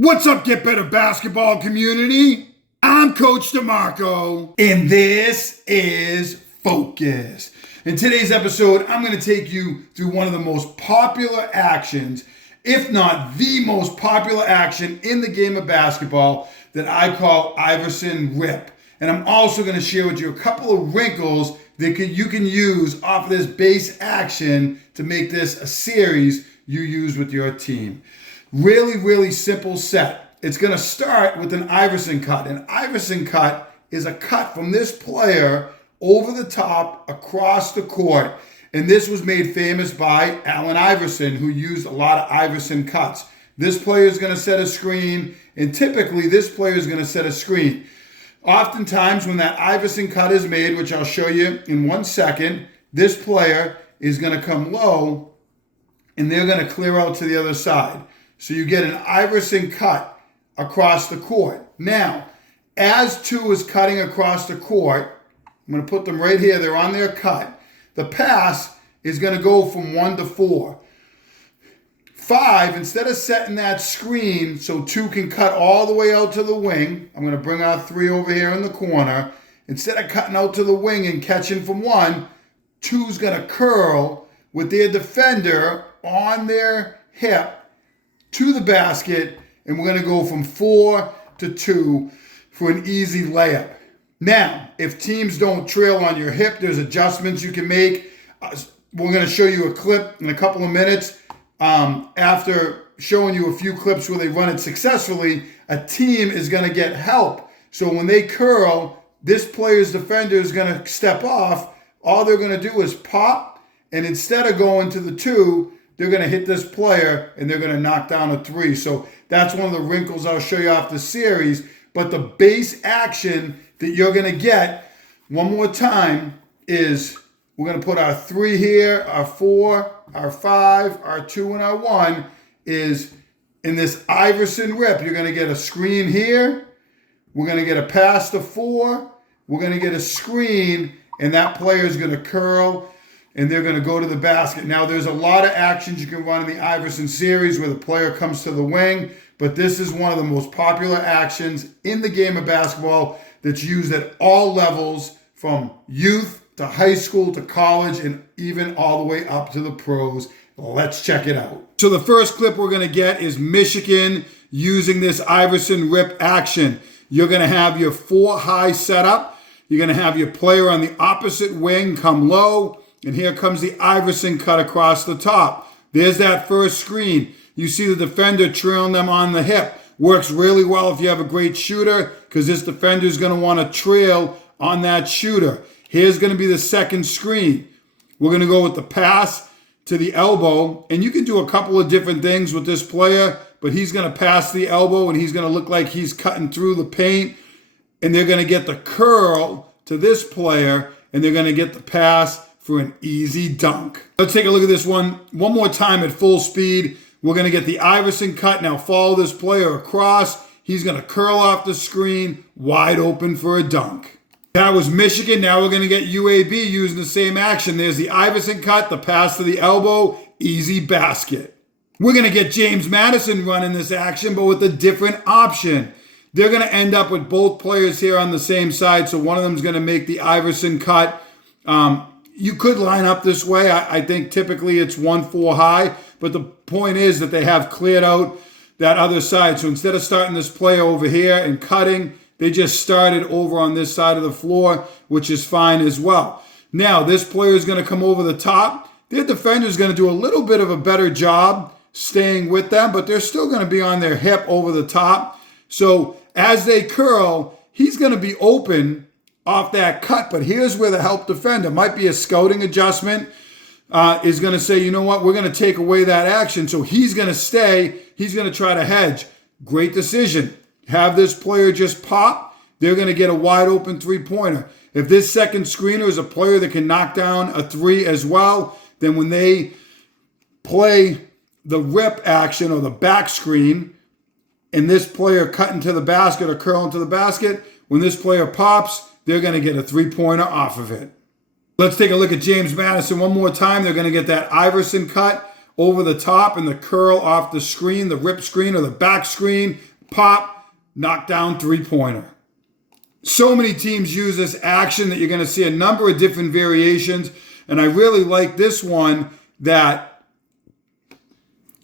What's up, Get Better Basketball community? I'm Coach DeMarco, and this is Focus. In today's episode, I'm going to take you through one of the most popular actions, if not the most popular action in the game of basketball that I call Iverson Rip. And I'm also going to share with you a couple of wrinkles that you can use off of this base action to make this a series you use with your team. Really simple set. It's going to start with an Iverson cut. An Iverson cut is a cut from this player over the top across the court. And this was made famous by Allen Iverson, who used a lot of Iverson cuts. This player is going to set a screen, and typically this player is going to set a screen. Oftentimes when that Iverson cut is made, which I'll show you in 1 second, this player is going to come low and they're going to clear out to the other side. So you get an Iverson cut across the court. Now, as two is cutting across the court, I'm going to put them right here. They're on their cut. The pass is going to go from 1 to 4. 5, instead of setting that screen so two can cut all the way out to the wing, I'm going to bring our 3 over here in the corner. Instead of cutting out to the wing and catching from 1, 2's going to curl with their defender on their hip to the basket, and we're going to go from 4 to 2 for an easy layup. Now, if teams don't trail on your hip, there's adjustments you can make. We're going to show you a clip in a couple of minutes. After showing you a few clips where they run it successfully, a team is going to get help. So when they curl, this player's defender is going to step off. All they're going to do is pop, and instead of going to the 2, they're going to hit this player and they're going to knock down a 3. So that's one of the wrinkles I'll show you off the series. But the base action that you're going to get, one more time, is we're going to put our 3 here, our 4, our 5, our 2, and our 1 is in this Iverson Rip. You're going to get a screen here. We're going to get a pass to 4. We're going to get a screen, and that player is going to curl, and they're going to go to the basket. Now, there's a lot of actions you can run in the Iverson series where the player comes to the wing, but this is one of the most popular actions in the game of basketball that's used at all levels, from youth to high school to college and even all the way up to the pros. Let's check it out. So the first clip we're going to get is Michigan using this Iverson Rip action. You're going to have your 4 high setup. You're going to have your player on the opposite wing come low. And here comes the Iverson cut across the top. There's that first screen. You see the defender trailing them on the hip. Works really well if you have a great shooter, because this defender is going to want to trail on that shooter. Here's going to be the second screen. We're going to go with the pass to the elbow. And you can do a couple of different things with this player, but he's going to pass the elbow and he's going to look like he's cutting through the paint. And they're going to get the curl to this player, and they're going to get the pass for an easy dunk. Let's take a look at this one more time at full speed. We're going to get the Iverson cut. Now follow this player across. He's going to curl off the screen, wide open for a dunk. That was Michigan. Now we're going to get UAB using the same action. There's the Iverson cut, the pass to the elbow, easy basket. We're going to get James Madison running this action, but with a different option. They're going to end up with both players here on the same side, so one of them is going to make the Iverson cut. You could line up this way. I think typically it's 1-4 high, but the point is that they have cleared out that other side. So instead of starting this player over here and cutting, they just started over on this side of the floor, which is fine as well. Now, this player is going to come over the top. Their defender is going to do a little bit of a better job staying with them, but they're still going to be on their hip over the top. So as they curl, he's going to be open off that cut, but here's where the help defender, might be a scouting adjustment, is going to say, you know what, we're going to take away that action. So he's going to stay. He's going to try to hedge. Great decision. Have this player just pop. They're going to get a wide open 3-pointer. If this second screener is a player that can knock down a 3 as well, then when they play the rip action or the back screen, and this player cutting to the basket or curling to the basket, when this player pops, they're going to get a 3-pointer off of it. Let's take a look at James Madison one more time. They're going to get that Iverson cut over the top and the curl off the screen, the rip screen or the back screen, pop, knock down three-pointer. So many teams use this action that you're going to see a number of different variations. And I really like this one that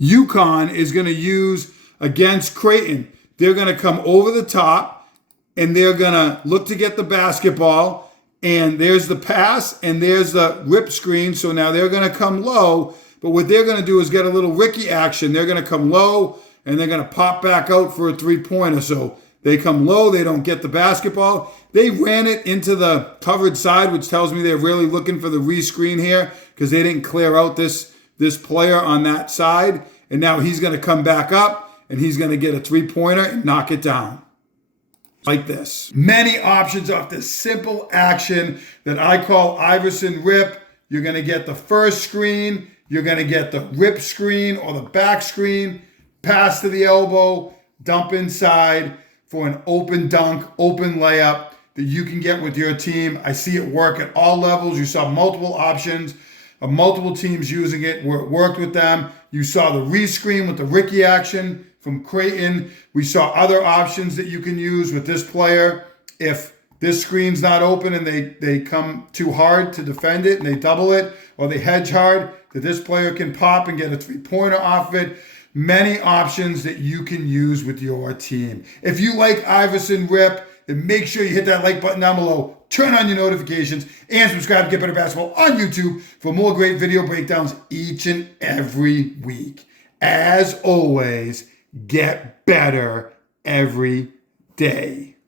UConn is going to use against Creighton. They're going to come over the top and they're going to look to get the basketball. And there's the pass and there's the rip screen. So now they're going to come low. But what they're going to do is get a little Ricky action. They're going to come low and they're going to pop back out for a three-pointer. So they come low, they don't get the basketball. They ran it into the covered side, which tells me they're really looking for the rescreen here because they didn't clear out this player on that side. And now he's going to come back up and he's going to get a three-pointer and knock it down. Like this. Many options off this simple action that I call Iverson Rip. You're going to get the first screen, you're going to get the rip screen or the back screen, pass to the elbow, dump inside for an open dunk, open layup that you can get with your team. I see it work at all levels. You saw multiple options of multiple teams using it where it worked with them. You saw the rescreen with the Ricky action from Creighton. We saw other options that you can use with this player. If this screen's not open and they come too hard to defend it and they double it or they hedge hard, that this player can pop and get a three-pointer off it. Many options that you can use with your team. If you like Iverson Rip, then make sure you hit that like button down below, turn on your notifications, and subscribe to Get Better Basketball on YouTube for more great video breakdowns each and every week. As always, get better every day.